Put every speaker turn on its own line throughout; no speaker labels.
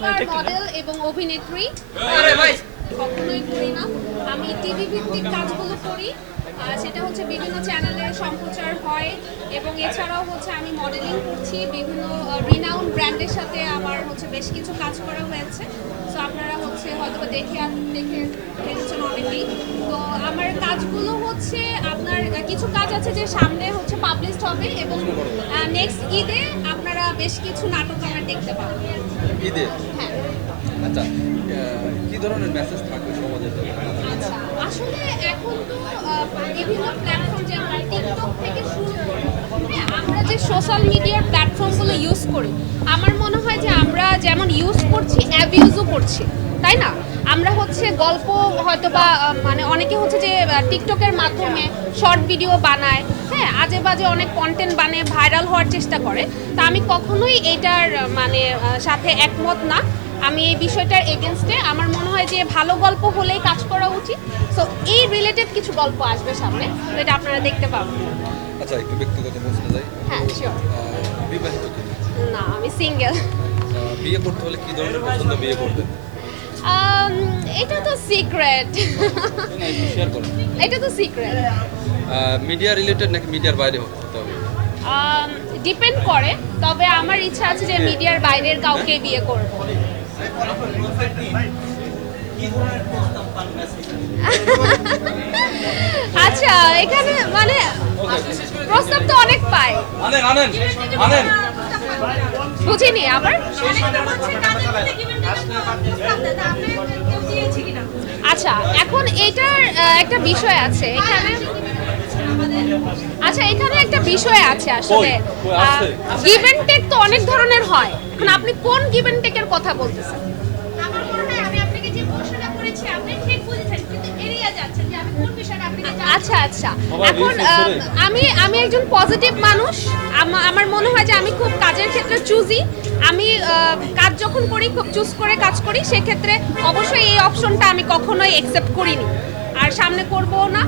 প্রকার মডেল এবং অভিনেত্রী। কখনোই করি না। আমি টিভি ভিত্তিক কাজগুলো করি। সেটা হচ্ছে বিভিন্ন চ্যানেলে সম্প্রচার হয় এবং এছাড়াও হচ্ছে আমি মডেলিং করছি। বিভিন্ন রিনাউন ব্র্যান্ডের সাথে আমার হচ্ছে বেশ কিছু কাজ করা হয়েছে। সো আপনারা হচ্ছে হয়তো দেখে দেখে দেখেছেন অনেকেই। তো আমার কাজগুলো হচ্ছে আপনার কিছু কাজ আছে যে সামনে হচ্ছে পাবলিশড হবে এবং নেক্সট ঈদে আপনারা বেশ কিছু নাটক আমার দেখতে পাবেন
ঈদে?
হ্যাঁ।
আচ্ছা কি ধরনের মেসেজ থাকবে সমাজের
আচ্ছা আসলে এখন তো বিভিন্ন প্ল্যাটফর্ম যেমন টিকটক থেকে শুরু করে হ্যাঁ, আমরা যে সোশ্যাল মিডিয়ার প্ল্যাটফর্মগুলো ইউজ করি আমার মনে হয় যে আমরা যেমন ইউজ করছি অ্যাবিউজও করছি তাই না? আমরা হচ্ছে গল্প হয়তো বা মানে অনেকে হচ্ছে যে টিকটকের মাধ্যমে শর্ট ভিডিও বানায় হ্যাঁ আজে বাজে অনেক কন্টেন্ট বানিয়ে ভাইরাল হওয়ার চেষ্টা করে। তা আমি কখনোই এইটার আহ, মানে সাথে একমত না। আমি এই বিষয়টার এগেনস্টে আমার মনে হয় যে ভালো গল্প হলেই কাজ করা উচিত। সো এই রিলেটেড কিছু গল্প আসবে সামনে এটা আপনারা দেখতে পাবেন।
আচ্ছা একটু ব্যক্তিগত প্রশ্নে যাই।
হ্যাঁ শিওর
বিবাহিত
না আমি সিঙ্গেল
বিয়ে করতে হলে কি ধরনের পছন্দ বিয়ে করবেন?
এটা তো সিক্রেট এটা তো সিক্রেট
মিডিয়া রিলেটেড নাকি মিডিয়ার বাইরে হতে হবে।
ডিপেন্ড করে তবে আমার ইচ্ছা আছে যে মিডিয়ার বাইরের কাউকে বিয়ে করব। আচ্ছা এখানে মানে প্রস্তাব তো অনেক পাই বুঝিনি আবার? আচ্ছা এখন এটার একটা বিষয় আছে। এখানে আচ্ছা এখানে একটা বিষয় আছে আসলে। গিভ অ্যান্ড টেক তো অনেক ধরনের হয়। এখন আপনি কোন গিভ অ্যান্ড টেকের কথা বলতেছেন? আচ্ছা আচ্ছা। এখন। আমি আমি একজন পজিটিভ মানুষ। আমার মনে হয় যে আমি খুব কাজের ক্ষেত্রে চুজি আমি কাজ যখন করি খুব চুজ করে কাজ করি সেক্ষেত্রে অবশ্যই এই অপশনটা আমি কখনোই অ্যাকসেপ্ট করিনি। আর সামনে করব না।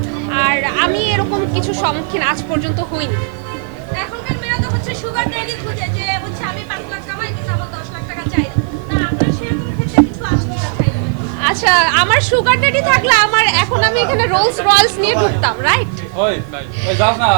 আর আমি এরকম কিছু সম্মুখীন আজ পর্যন্ত হইনি।
এখনকার মেয়েরা তো হচ্ছে সুগার ড্যাডি খুঁজে যে হচ্ছে আমি আমার
সুগার ডেডি থাকলে আমার এখন আমি এখানে রোলস রয়্যালস নিয়ে ঢুকতাম রাইট
ওই ওই যাস না